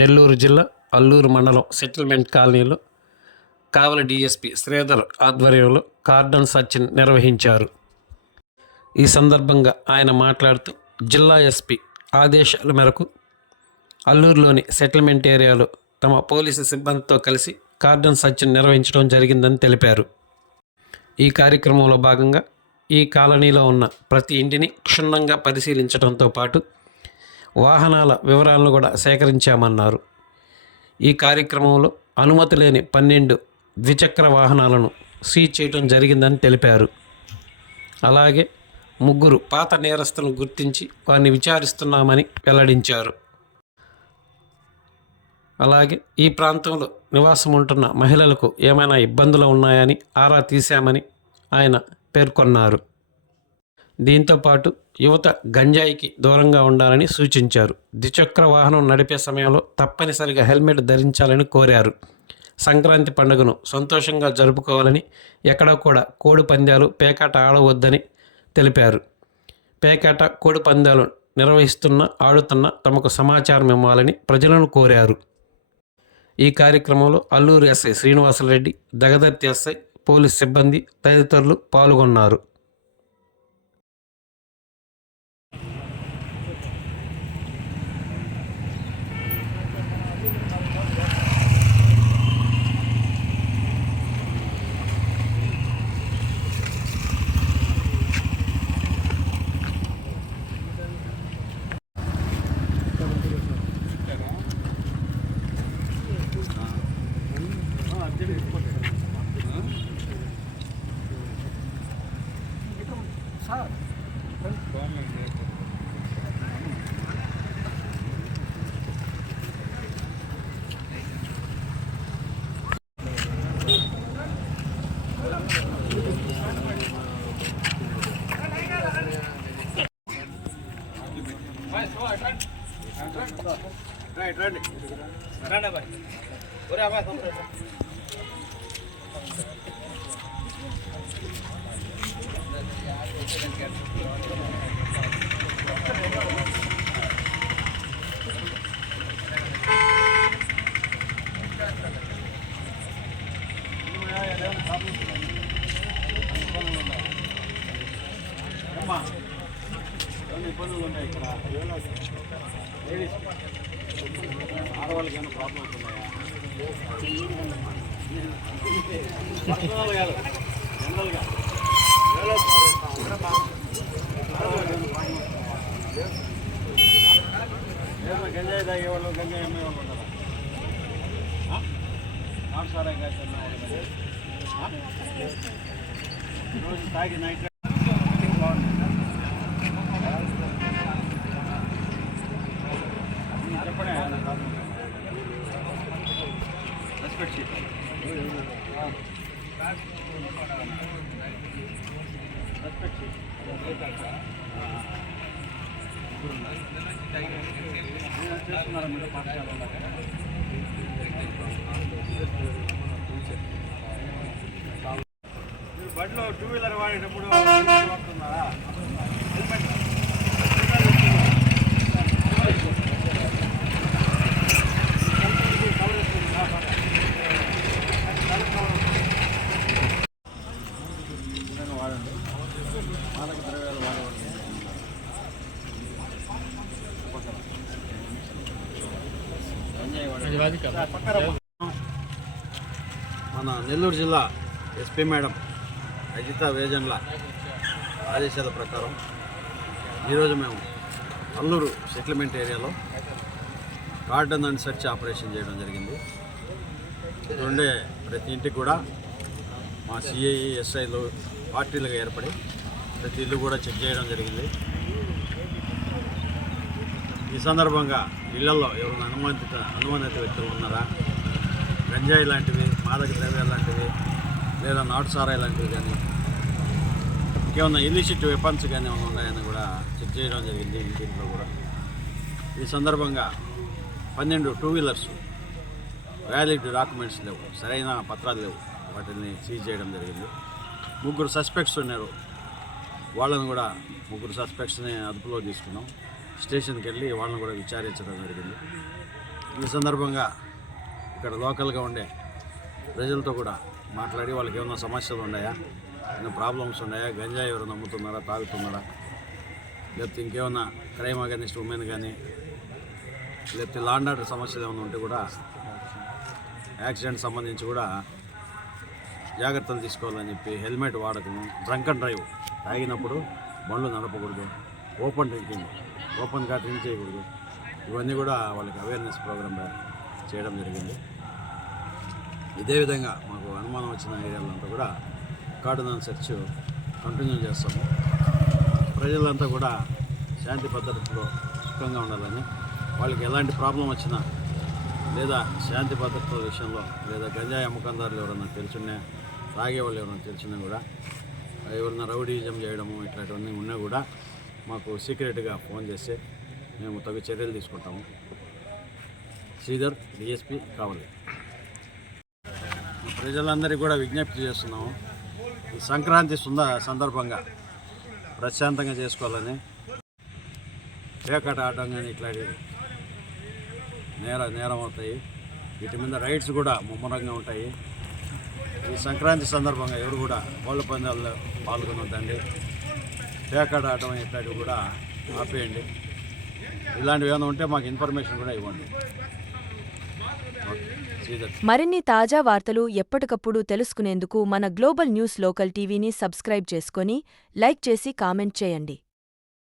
నెల్లూరు జిల్లా అల్లూరు మండలం సెటిల్మెంట్ కాలనీలో కావలి డీఎస్పీ శ్రీధర్ ఆధ్వర్యంలో కార్డన్ సర్చ్ నిర్వహించారు. ఈ సందర్భంగా ఆయన మాట్లాడుతూ జిల్లా ఎస్పీ ఆదేశాల మేరకు అల్లూరులోని సెటిల్మెంట్ ఏరియాలో తమ పోలీసు సిబ్బందితో కలిసి కార్డన్ సర్చ్ నిర్వహించడం జరిగిందని తెలిపారు. ఈ కార్యక్రమంలో భాగంగా ఈ కాలనీలో ఉన్న ప్రతి ఇంటిని క్షుణ్ణంగా పరిశీలించడంతో పాటు వాహనాల వివరాలను కూడా సేకరించామన్నారు. ఈ కార్యక్రమంలో అనుమతి లేని 12 ద్విచక్ర వాహనాలను సీజ్ చేయడం జరిగిందని తెలిపారు. అలాగే 3 పాత నేరస్తులను గుర్తించి వారిని విచారిస్తున్నామని వెల్లడించారు. అలాగే ఈ ప్రాంతంలో నివాసం ఉంటున్న మహిళలకు ఏమైనా ఇబ్బందులు ఉన్నాయని ఆరా తీశామని ఆయన పేర్కొన్నారు. దీంతోపాటు యువత గంజాయికి దూరంగా ఉండాలని సూచించారు. ద్విచక్ర వాహనం నడిపే సమయంలో తప్పనిసరిగా హెల్మెట్ ధరించాలని కోరారు. సంక్రాంతి పండుగను సంతోషంగా జరుపుకోవాలని, ఎక్కడా కూడా కోడి పందాలు, పేకాట ఆడవద్దని తెలిపారు. పేకాట, కోడి పందాలు ఆడుతున్న తమకు సమాచారం ఇవ్వాలని ప్రజలను కోరారు. ఈ కార్యక్రమంలో Alluru SI Srinivasa Reddy, Dagadarthi SI, police సిబ్బంది తదితరులు పాల్గొన్నారు. ఇబ్బందులు ఉన్నాయి ఇక్కడ. ఆడవాళ్ళకి ఏమైనా ప్రాబ్లమ్స్ ఉన్నాయా? పర్సనల్ కాదు, జనరల్గా గంజాయి తాగే వాళ్ళు, గంజాయి అమ్మే వాళ్ళు ఉంటారా? నాటు సారా కాదు ఈరోజు తాగి నైట్ రెస్పెక్ట్ చేయాలి. రెస్పెక్ట్ చేస్తున్నారా మీరు పాఠశాలలో? మీరు బండిలో 2 వీలర్ వాడేటప్పుడు వాడుతున్నారా? మన నెల్లూరు జిల్లా ఎస్పీ మేడం అజిత వేజన్ల ఆదేశాల ప్రకారం ఈరోజు మేము అల్లూరు సెటిల్మెంట్ ఏరియాలో కార్డన్ అండ్ సెర్చ్ ఆపరేషన్ చేయడం జరిగింది. ఇక్కడ ఉండే ప్రతి ఇంటికి కూడా మా సిఐ, ఎస్ఐలు పార్టీలుగా ఏర్పడి ప్రతి ఇల్లు కూడా చెక్ చేయడం జరిగింది. ఈ సందర్భంగా ఇళ్లలో ఎవరైనా అనుమానిత వ్యక్తులు ఉన్నారా, గంజాయి లాంటివి, మాదక ద్రవ్యాలు లాంటివి, లేదా నాటు సారాయి లాంటివి కానీ, ఇంకేమన్నా ఇల్లిసిట్ వెపన్స్ కానీ ఏమైనా ఉన్నాయని కూడా చెక్ చేయడం జరిగింది ఇంటింట్లో కూడా. ఈ సందర్భంగా 12 2 వీలర్స్ వ్యాలిడ్ డాక్యుమెంట్స్ లేవు, సరైన పత్రాలు లేవు, వాటిని సీజ్ చేయడం జరిగింది. 3 సస్పెక్ట్స్ ఉన్నారు, వాళ్ళని కూడా 3 సస్పెక్ట్స్ని అదుపులో తీసుకున్నాం. స్టేషన్కి వెళ్ళి వాళ్ళని కూడా విచారించడం జరిగింది. ఈ సందర్భంగా ఇక్కడ లోకల్గా ఉండే ప్రజలతో కూడా మాట్లాడి వాళ్ళకి ఏమైనా సమస్యలు ఉన్నాయా, ఏమైనా ప్రాబ్లమ్స్ ఉన్నాయా, గంజాయి ఎవరైనా అమ్ముతున్నారా, తాగుతున్నారా, లేకపోతే ఇంకేమైనా క్రైమ్ అగెనిస్ట్ ఉమెన్ కానీ, లేకపోతే లా అండ్ ఆర్డర్ సమస్యలు ఏమైనా ఉంటే కూడా యాక్సిడెంట్ సంబంధించి కూడా జాగ్రత్తలు తీసుకోవాలని చెప్పి, హెల్మెట్ వాడకము, డ్రంక్ అండ్ డ్రైవ్, తాగినప్పుడు బండ్లు నడపకూడదు, ఓపెన్ గా డ్రింక్ చేయకూడదు, ఇవన్నీ కూడా వాళ్ళకి అవేర్నెస్ ప్రోగ్రామ్ చేయడం జరిగింది. ఇదే విధంగా మాకు అనుమానం వచ్చిన ఏరియాలంతా కూడా కార్డన్ సెర్చ్ కంటిన్యూ చేస్తాము. ప్రజలంతా కూడా శాంతి భద్రతలో సుఖంగా ఉండాలని, వాళ్ళకి ఎలాంటి ప్రాబ్లం వచ్చినా లేదా శాంతి భద్రతల విషయంలో లేదా గంజాయి అమ్మకందారులు ఎవరన్నా తెలుసున్నా, తాగే వాళ్ళు ఎవరైనా తెలిసినా కూడా, ఎవరైనా రౌడీజం చేయడము ఇట్లాంటివన్నీ ఉన్నా కూడా మాకు సీక్రెట్గా ఫోన్ చేస్తే మేము తగు చర్యలు తీసుకుంటాము. శ్రీధర్, డిఎస్పీ కావలి. ప్రజలందరికీ కూడా విజ్ఞప్తి చేస్తున్నాము, ఈ సంక్రాంతి సందర్భంగా ప్రశాంతంగా చేసుకోవాలని, పేకాట ఆడటం కానీ ఇట్లాంటివి నేరం అవుతాయి. వీటి మీద రైడ్స్ కూడా ముమ్మరంగా ఉంటాయి. ఈ సంక్రాంతి సందర్భంగా ఎవరు కూడా కోళ్ళ పందాల్లో పాల్గొనొద్దండి, పేకాట ఆడటం ఇట్లాంటివి కూడా ఆపేయండి. ఇలాంటివి ఏమైనా ఉంటే మాకు ఇన్ఫర్మేషన్ కూడా ఇవ్వండి. మరిన్ని తాజా వార్తలు ఎప్పటికప్పుడు తెలుసుకునేందుకు మన గ్లోబల్ న్యూస్ లోకల్ టీవీని సబ్స్క్రైబ్ చేసుకొని లైక్ చేసి కామెంట్ చేయండి.